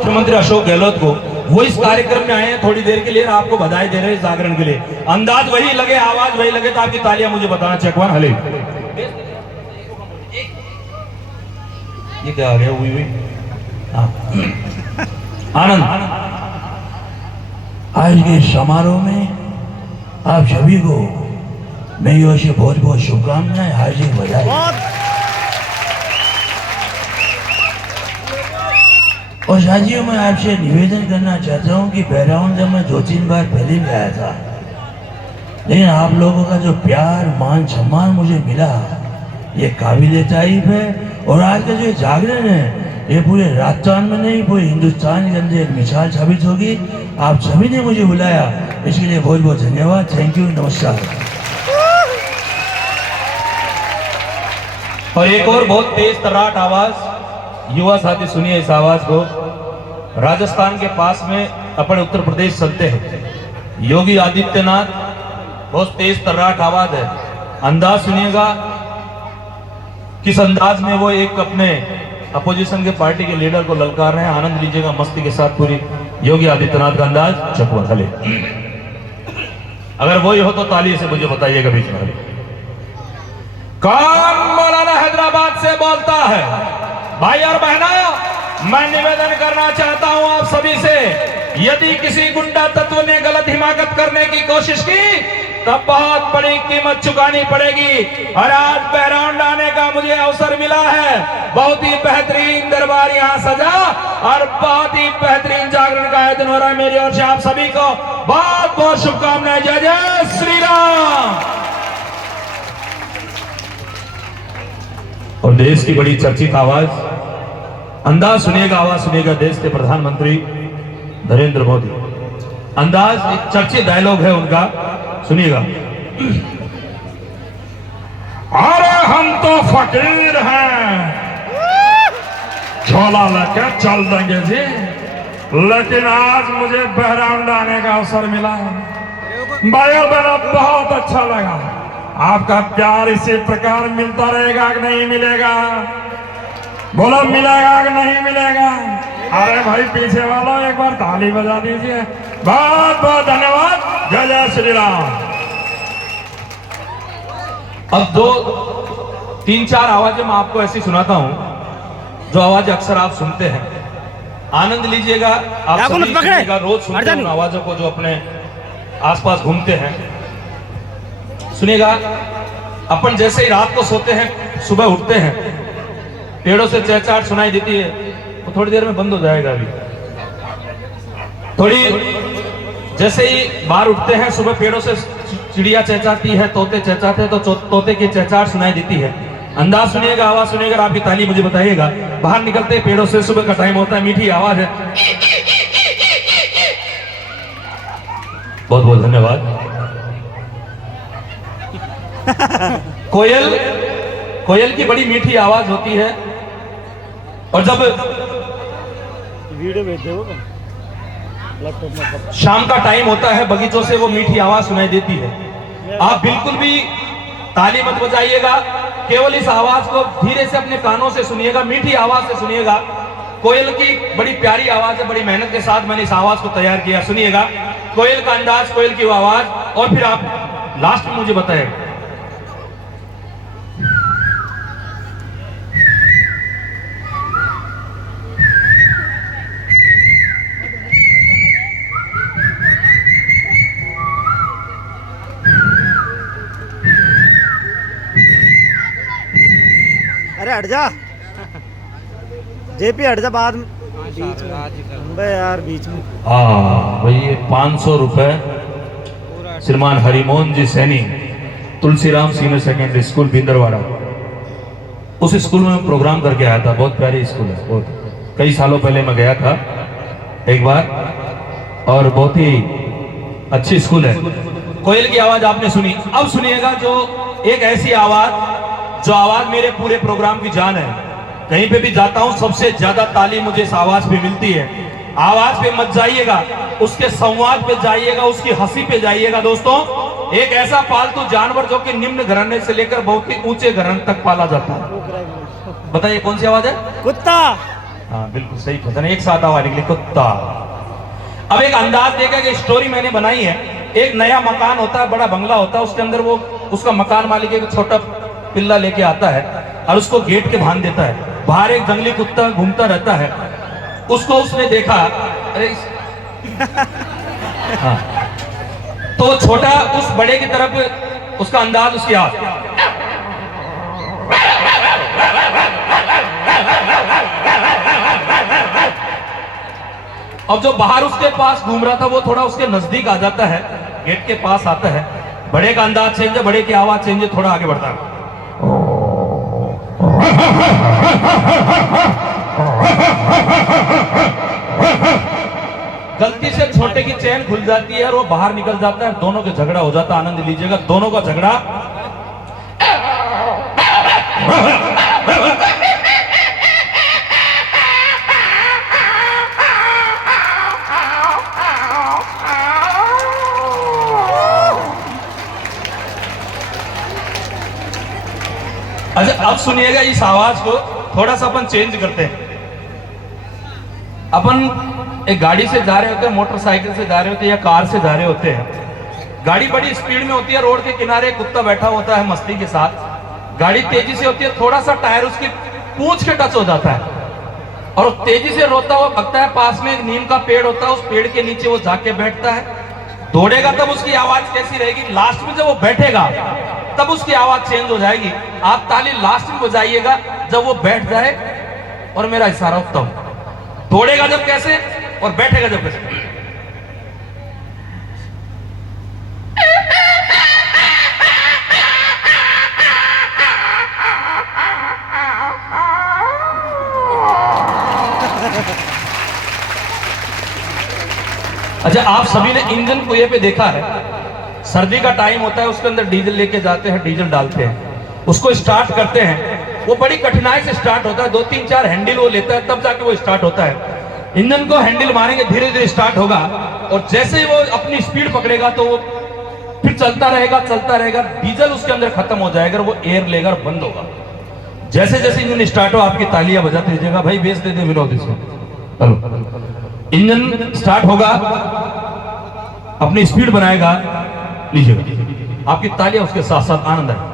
मुख्यमंत्री अशोक गहलोत को, वो इस कार्यक्रम में आए हैं थोड़ी देर के लिए, आपको बधाई दे रहे हैं जागरण के लिए। अंदाज वही लगे, आवाज वही लगे, तो आपकी तालियां मुझे बताना। चकवान हले, ये क्या आ गया? हुई आनंद। आज के समारोह में आप सभी को मेरी ओर से बहुत बहुत शुभकामनाएं, हार्दिक बधाई। और साथियों, मैं आपसे निवेदन करना चाहता हूं कि बहराउन जब मैं 2-3 बार पहले भी आया था, लेकिन आप लोगों का जो प्यार मान सम्मान मुझे मिला, ये काबिले तारीफ है। और आज का जो जागरण है, ये पूरे राजस्थान में नहीं, पूरे हिंदुस्तान के अंदर एक मिसाल साबित होगी। आप सभी ने मुझे बुलाया, इसके लिए बहुत बहुत धन्यवाद। थैंक यू, नमस्कार। और एक और बहुत तेज तर्राट आवाज, युवा साथी सुनिए इस आवाज को। राजस्थान के पास में अपने उत्तर प्रदेश चलते हैं, योगी आदित्यनाथ, बहुत तेज तर्राट आवाज है। अंदाज सुनिएगा किस अंदाज में वो एक अपने अपोजिशन के पार्टी के लीडर को ललकार रहे हैं। आनंद लीजिएगा मस्ती के साथ पूरी योगी आदित्यनाथ का अंदाज। चकवा खले, अगर वही हो तो ताली से मुझे बताइएगा बीच में। कौन मौलाना हैदराबाद से बोलता है? भाई और बहनों, मैं निवेदन करना चाहता हूं आप सभी से, यदि किसी गुंडा तत्व ने गलत हिमाकत करने की कोशिश की, तब बहुत बड़ी कीमत चुकानी पड़ेगी। और आज बहराउंड आने का मुझे अवसर मिला है, बहुत ही बेहतरीन दरबार यहां सजा और बहुत ही बेहतरीन जागरण का आयोजन हो रहा है। मेरी ओर से आप सभी को बहुत बहुत शुभकामनाएं। जय जय श्री राम। और देश की बड़ी चर्चित आवाज, अंदाज सुनिएगा, आवाज सुनिएगा, देश के प्रधानमंत्री नरेंद्र मोदी। अंदाज एक चर्चित डायलॉग है उनका, सुनिएगा। अरे हम तो फकीर हैं, झोला लेकर चल देंगे जी, लेकिन आज मुझे बहराउंड आने का अवसर मिला है। भाई और बहनों, बहुत अच्छा लगा। आपका प्यार इसी प्रकार मिलता रहेगा कि नहीं मिलेगा? बोलो, मिलेगा कि नहीं मिलेगा? अरे भाई पीछे वालों, एक बार ताली बजा दीजिए। बहुत बहुत धन्यवाद। जय जय श्री राम। अब 2-3-4 आवाजें मैं आपको ऐसी सुनाता हूं, जो आवाज अक्सर आप सुनते हैं। आनंद लीजिएगा, आप सभी सुनिएगा, रोज सुनते हैं उन आवाजों को जो अपने आसपास घूमते हैं। सुनिएगा, अपन जैसे ही रात को सोते हैं, सुबह उठते हैं, पेड़ों से चहचहाट सुनाई देती है, तो थोड़ी देर में बंद हो जाएगा। अभी थोड़ी जैसे ही बाहर उठते हैं, सुबह पेड़ों से चिड़िया चहचहाती है, तोते चहचहाते हैं, तो तोते की चहचहाट सुनाई देती है। अंदाज सुनिएगा, आवाज सुनिएगा, आपकी ताली मुझे बताइएगा। बाहर निकलते हैं पेड़ों से, सुबह का टाइम होता है, मीठी आवाज है। बहुत बहुत धन्यवाद। कोयल की बड़ी मीठी आवाज होती है, और जब वीडियो भेज दो शाम का टाइम होता है, बगीचों से वो मीठी आवाज सुनाई देती है। आप बिल्कुल भी ताली मत बजाइएगा, केवल इस आवाज को धीरे से अपने कानों से सुनिएगा, मीठी आवाज से सुनिएगा। कोयल की बड़ी प्यारी आवाज है, बड़ी मेहनत के साथ मैंने इस आवाज को तैयार किया। सुनिएगा कोयल का अंदाज, कोयल की आवाज, और फिर आप लास्ट में मुझे बताएं। अरे हट जा जेपी, हट जा, बाद में बीच में यार, बीच में। हाँ भाई, 500 रुपए श्रीमान Harimohan ji Saini, Tulsiram senior secondary school Bhindarwada, उस स्कूल में मैं प्रोग्राम करके आया था। बहुत प्यारी स्कूल है, बहुत कई सालों पहले मैं गया था एक बार, और बहुत ही अच्छी स्कूल है। कोयल की आवाज आपने सुनी, अब सुनिएगा जो एक ऐसी आवाज, जो आवाज मेरे पूरे प्रोग्राम की जान है। कहीं पे भी जाता हूं, सबसे ज्यादा ताली मुझे इस आवाज पे मिलती है। आवाज पे मत जाइएगा, उसके संवाद पे जाइएगा, उसकी हंसी पे जाइएगा। दोस्तों, एक ऐसा पालतू जानवर जो कि निम्न घराने से लेकर बहुत ही ऊंचे घराने तक पाला जाता है। बताइए कौन सी आवाज है? कुत्ता। हाँ बिल्कुल सही पता नहीं, एक साथ आवाज निकली कुत्ता। अब एक अंदाज देगा कि स्टोरी मैंने बनाई है। एक नया मकान होता है, बड़ा बंगला होता है, उसके अंदर वो उसका मकान मालिक एक छोटा पिल्ला लेके आता है और उसको गेट के बांध देता है। बाहर एक जंगली कुत्ता घूमता रहता है, उसको उसने देखा, अरे हाँ, तो वो छोटा उस बड़े की तरफ उसका अंदाज, उसकी आवाज, और जो बाहर उसके पास घूम रहा था वो थोड़ा उसके नजदीक आ जाता है, गेट के पास आता है। बड़े का अंदाज चेंज है, बड़े की आवाज चेंज है, थोड़ा आगे बढ़ता है। गलती से छोटे की चैन खुल जाती है और वो बाहर निकल जाता है, दोनों के झगड़ा हो जाता है। आनंद लीजिएगा, दोनों का झगड़ा अच्छा अब सुनिएगा, इस आवाज को थोड़ा सा अपन चेंज करते हैं। अपन एक गाड़ी से जा रहे होते हैं, मोटरसाइकिल से जा रहे होते हैं या कार से जा रहे होते हैं। गाड़ी बड़ी स्पीड में होती है, रोड के किनारे कुत्ता बैठा होता है मस्ती के साथ। गाड़ी तेजी से होती है, थोड़ा सा टायर उसकी पूंछ के टच हो जाता है और वो तेजी से रोता हुआ भगता है। पास में एक नीम का पेड़ होता है, उस पेड़ के नीचे वो जाके बैठता है। दौड़ेगा तब उसकी आवाज कैसी रहेगी, लास्ट में जब वो बैठेगा तब उसकी आवाज चेंज हो जाएगी। आप ताली लास्ट में बजाइएगा जब वो बैठ जाए और मेरा इशारा तब। दौड़ेगा जब कैसे और बैठेगा जब कैसे। अच्छा आप सभी ने इंजन कुएं पे देखा है, सर्दी का टाइम होता है, उसके अंदर डीजल लेके जाते हैं, डीजल डालते हैं, उसको स्टार्ट करते हैं। वो बड़ी कठिनाई से स्टार्ट होता है, 2-3-4 हैंडल वो लेता है तब जाके वो स्टार्ट होता है। इंजन को हैंडल मारेंगे, धीरे धीरे स्टार्ट होगा और जैसे ही वो अपनी स्पीड पकड़ेगा तो वो फिर चलता रहेगा। डीजल उसके अंदर खत्म हो जाएगा, वो एयर लेकर बंद होगा। जैसे जैसे इंजन स्टार्ट हो आपकी तालियां बजाते रहिएगा। भाई बेच दे विनोद इसको। हेलो, इंजन स्टार्ट होगा, अपनी स्पीड बनाएगा, लीजिएगा आपकी तालियां उसके साथ साथ आनंद है।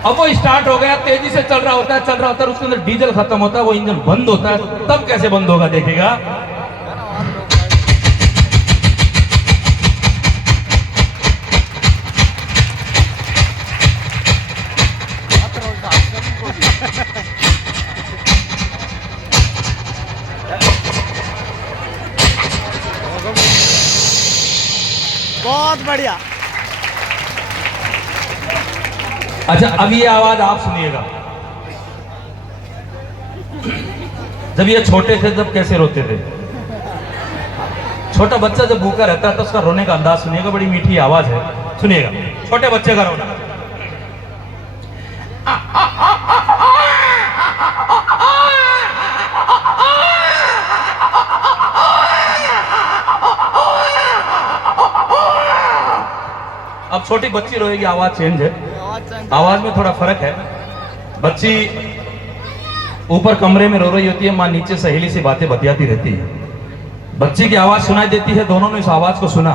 अब वो स्टार्ट हो गया, तेजी से चल रहा होता है, उसके अंदर डीजल खत्म होता है, वो इंजन बंद होता है। तब कैसे बंद होगा देखिएगा। बहुत बढ़िया। अच्छा अब ये आवाज आप सुनिएगा। जब ये छोटे थे तब कैसे रोते थे। छोटा बच्चा जब भूखा रहता है तो उसका रोने का अंदाज सुनिएगा, बड़ी मीठी आवाज है, सुनिएगा छोटे बच्चे का रोना। अब छोटी बच्ची रोएगी, आवाज चेंज है, आवाज में थोड़ा फर्क है। बच्ची ऊपर कमरे में रो रही होती है, माँ नीचे सहेली से बातें बतियाती रहती है। बच्ची की आवाज सुनाई देती है, दोनों ने इस आवाज को सुना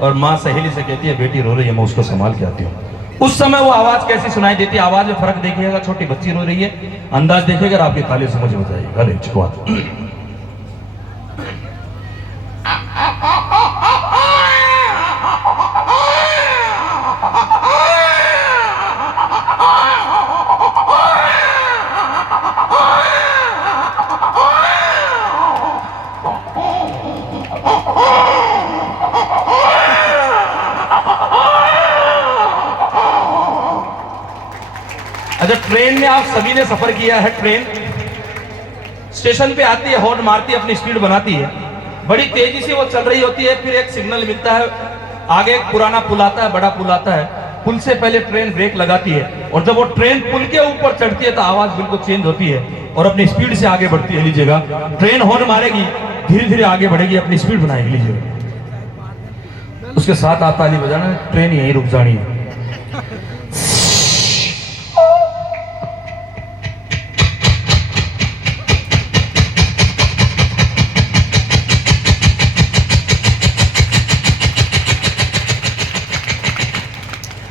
और माँ सहेली से कहती है बेटी रो रही है, मैं उसको संभाल के आती हूँ। उस समय वो आवाज कैसी सुनाई देती है, आवाज में फर्क देखिएगा। छोटी बच्ची रो रही है, अंदाज देखिएगा, आपकी ताली समझ में जाएगी। अरे चुप। अच्छा ट्रेन में आप सभी ने सफर किया है। ट्रेन स्टेशन पे आती है, हॉर्न मारती है, अपनी स्पीड बनाती है, बड़ी तेजी से वो चल रही होती है। फिर एक सिग्नल मिलता है, आगे एक पुराना पुल आता है, बड़ा पुल आता है, पुल से पहले ट्रेन ब्रेक लगाती है, और जब वो ट्रेन पुल के ऊपर चढ़ती है तो आवाज बिल्कुल चेंज होती है और अपनी स्पीड से आगे बढ़ती है। लीजिएगा, ट्रेन हॉर्न मारेगी, धीरे धीरे आगे बढ़ेगी, अपनी स्पीड बनाएगी। लीजिएगा, उसके साथ आप ताली बजाना, ट्रेन यहीं रुक जानी है।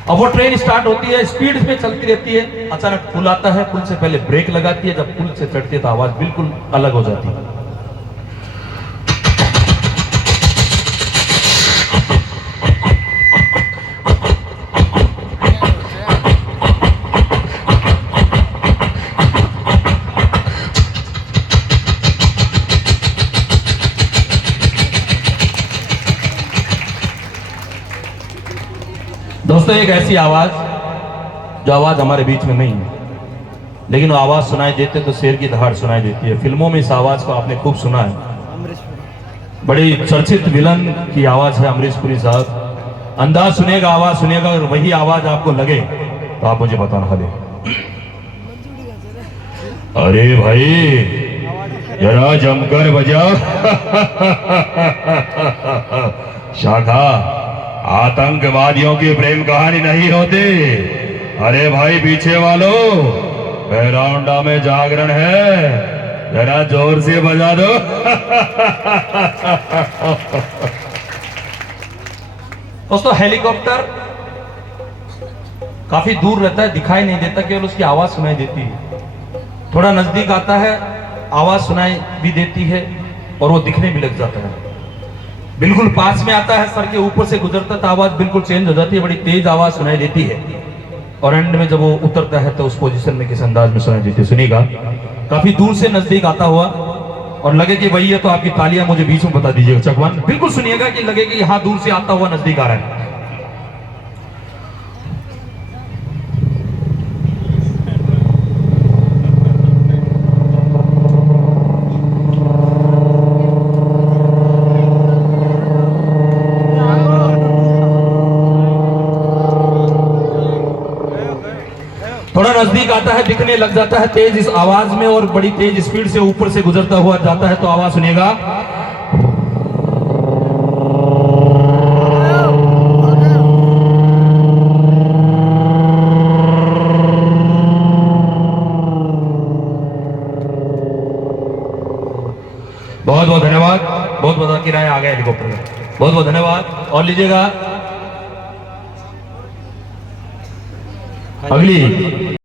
अब वो ट्रेन स्टार्ट होती है, स्पीड में चलती रहती है, अचानक पुल आता है, पुल से पहले ब्रेक लगाती है, जब पुल से चढ़ती है तो आवाज बिल्कुल अलग हो जाती है। दोस्तों, एक ऐसी आवाज जो आवाज हमारे बीच में नहीं है, लेकिन वो आवाज सुनाई देते तो शेर की दहाड़ सुनाई देती है। फिल्मों में इस आवाज को आपने खूब सुना है, बड़ी चर्चित विलन की आवाज है अमरीश पुरी साहब। अंदाज सुनिएगा, आवाज सुनिएगा, अगर वही आवाज आपको लगे तो आप मुझे बताना। हले अरे भाई जरा जमकर बजा। शाखा, आतंकवादियों की प्रेम कहानी नहीं होती। अरे भाई पीछे वालों, बैराउंडा में जागरण है, जरा जोर से बजा दो। दोस्तों, हेलीकॉप्टर काफी दूर रहता है, दिखाई नहीं देता, केवल उसकी आवाज सुनाई देती है। थोड़ा नजदीक आता है, आवाज सुनाई भी देती है और वो दिखने भी लग जाता है। बिल्कुल पास में आता है, सर के ऊपर से गुजरता तो आवाज बिल्कुल चेंज हो जाती है, बड़ी तेज आवाज सुनाई देती है, और एंड में जब वो उतरता है तो उस पोजीशन में किस अंदाज में सुनाई देती है। सुनिएगा, काफी दूर से नजदीक आता हुआ, और लगे कि वही है तो आपकी तालियां मुझे बीच में बता दीजिएगा। चकवान बिल्कुल सुनिएगा कि लगे कि यहां दूर से आता हुआ नजदीक आ रहा है। थोड़ा नजदीक आता है, दिखने लग जाता है तेज इस आवाज में, और बड़ी तेज स्पीड से ऊपर से गुजरता हुआ जाता है, तो आवाज सुनिएगा। बहुत बहुत धन्यवाद, बहुत बहुत किराया आ गया हेलीकॉप्टर में, बहुत बहुत धन्यवाद। और लीजिएगा अगली